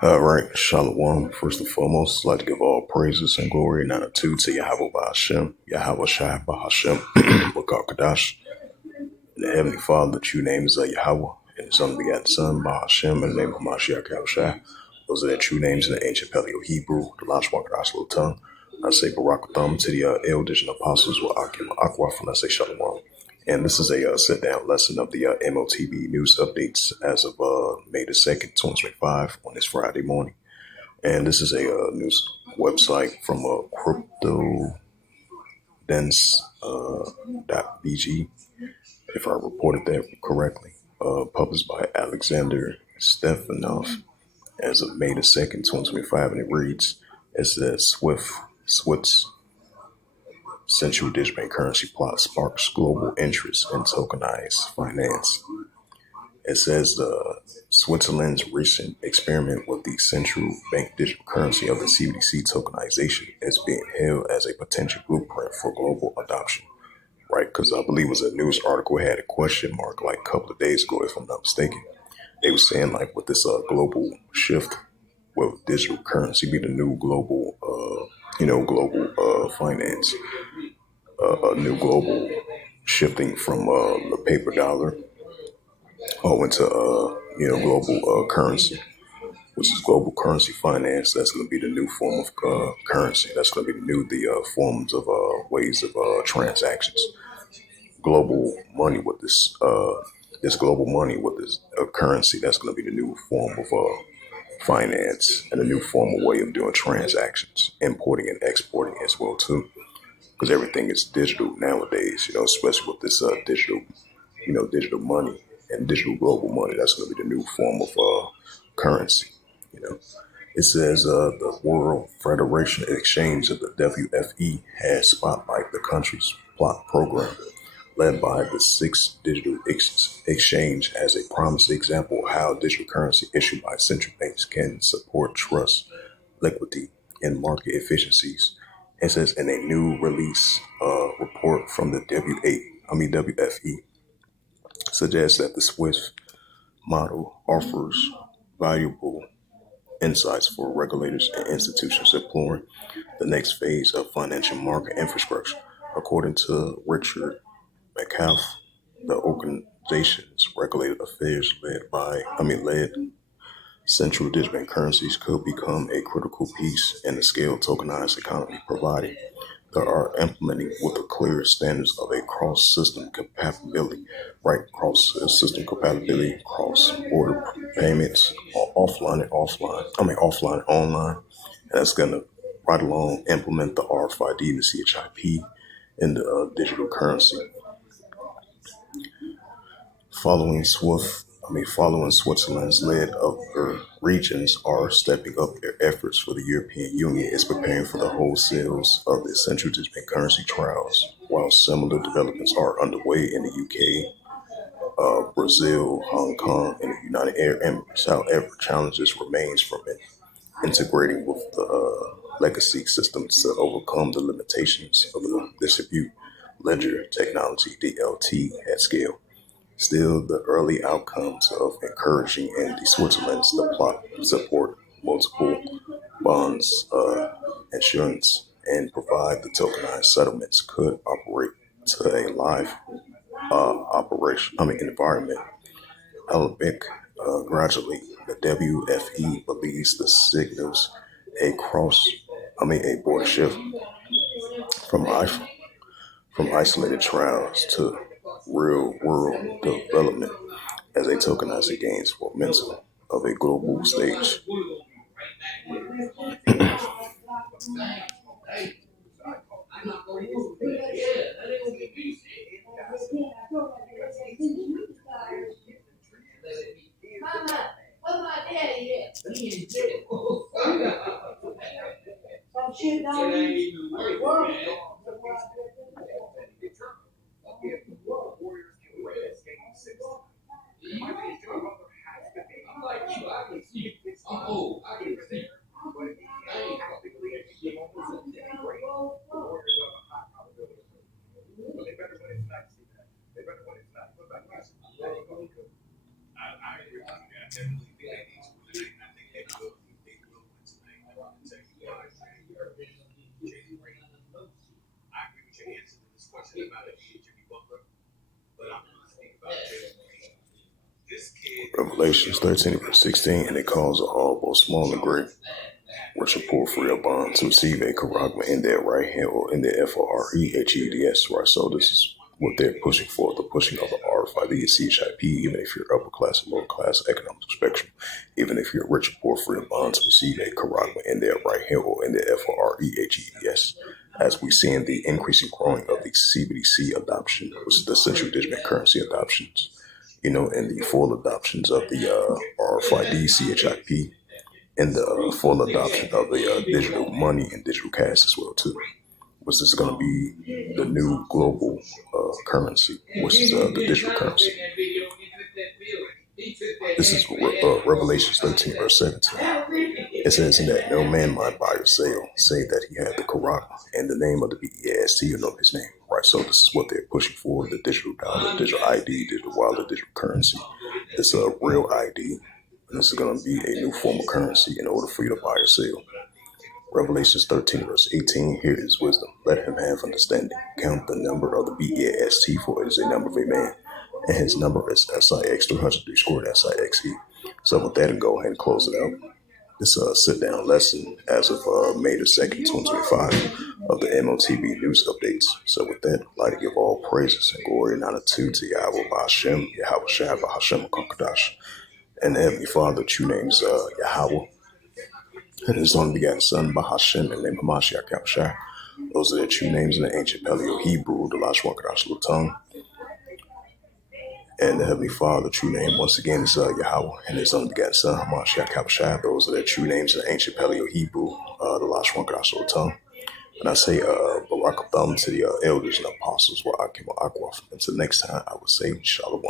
All right, Shalom. First and foremost, I'd like to give all praises and glory and honor to Yahweh Bahashem, Yahweh Shai Bahashem, Bakakadash, and the Heavenly Father. The true name is Yahweh, and His unbegotten Son, Bahashem, and the name of Mashiach Yahushai. Those are their true names in the ancient Paleo Hebrew, the Lash Wakadash Little Tongue. I say Barak Thumb to the elders and apostles with Akim Aqua, and I say Shalom. And this is a sit-down lesson of the M.O.T.B news updates as of May the 2nd, 2025, on this Friday morning. And this is a news website from cryptodence.bg, if I reported that correctly, published by Alexander Stefanov as of May the 2nd, 2025, and it reads, it says, Swift's central digital bank currency plot sparks global interest in tokenized finance. It says Switzerland's recent experiment with the central bank digital currency of the CBDC tokenization is being hailed as a potential blueprint for global adoption. Right, because I believe it was a news article had a question mark like a couple of days ago, if I'm not mistaken. They were saying like with this global shift, will digital currency be the new global, global finance, a new global shifting from the paper dollar into global currency, which is global currency finance. That's going to be the new form of currency. That's going to be the forms of ways of transactions. Global money with this global money with this currency. That's going to be the new form of finance and a new formal way of doing transactions, importing and exporting as well too, because everything is digital nowadays. Especially with this digital money and digital global money. That's going to be the new form of currency. You know, it says the World Federation Exchange of the WFE has spotlighted the country's plot program, led by the Sixth Digital Exchange, as a promising example of how digital currency issued by central banks can support trust, liquidity, and market efficiencies. It says in a new release report from the WFE suggests that the Swiss model offers valuable insights for regulators and institutions exploring the next phase of financial market infrastructure. According to Richard McCalf, the organization's regulated affairs led central digital bank currencies could become a critical piece in the scale tokenized economy, providing they are implementing with the clear standards of a cross-system compatibility, right? Cross-system compatibility, cross-border payments, offline and online. And that's going to right along implement the RFID and the CHIP in the digital currency. Following Switzerland's lead, other regions are stepping up their efforts. For the European Union is preparing for the wholesales of the central digital currency trials, while similar developments are underway in the UK, Brazil, Hong Kong, and the United Arab Emirates. However, challenges remains from integrating with the legacy systems to overcome the limitations of the distribute ledger technology (DLT) at scale. Still, the early outcomes of encouraging in the Switzerland's the plot support multiple bonds, insurance, and provide the tokenized settlements could operate to a live environment. Albeck, gradually, the WFE believes the signals a border shift from from isolated trials to real world development as a tokenized gains momentum of a global stage. Revelations 13 verse 16, and it calls all, both small and great, which are poor, free, or bond, to receive a charagma in their right hand or in their FOREHEDS, right? So this is what they're pushing for, the pushing of the RFID and CHIP, even if you're upper class or lower class economic spectrum, even if you're rich or poor, free, or bond, to receive a charagma in their right hand or in their FOREHEDS. As we see in the increasing growing of the CBDC adoption, which is the central digital currency adoptions, and the full adoptions of the RFID, CHIP, and the full adoption of the digital money and digital cash as well too. Which is going to be the new global currency, which is the digital currency. This is Revelations 13 verse 17. It says, "And that no man might buy or sell, say that he had the Quran and the name of the BEAST, you know his name." Right. So this is what they're pushing for: the digital dollar, digital ID, digital wallet, digital currency. It's a real ID, and this is going to be a new form of currency in order for you to buy or sell. Revelations 13 verse 18, here is wisdom. Let him have understanding. Count the number of the BEAST, for it is a number of a man. And his number is SIX 303 squared SIXE. So with that, and go ahead and close it out. This sit-down lesson as of May the 2nd, 2025 of the M.O.T.B news updates. So with that, I'd like to give all praises and glory and honor to Yahweh Ba'Hashem, Yahweh Shai Ba'Hashem Kakadash. And the Heavenly Father, true name is Yahweh. And his only begotten son, Bahashem, and name Hamashiach Yahushua. Those are their true names in the ancient Paleo Hebrew, the Lashwakadash Lutung. And the Heavenly Father, true name, once again, is Yahweh, and his only begotten son, Hamashiach Yahushua. Those are their true names in the ancient Paleo Hebrew, the Lashwakadash Lutung. And I say, Barak Thumb to the elders and apostles, where I came Aqua. Until next time, I would say, Shalom.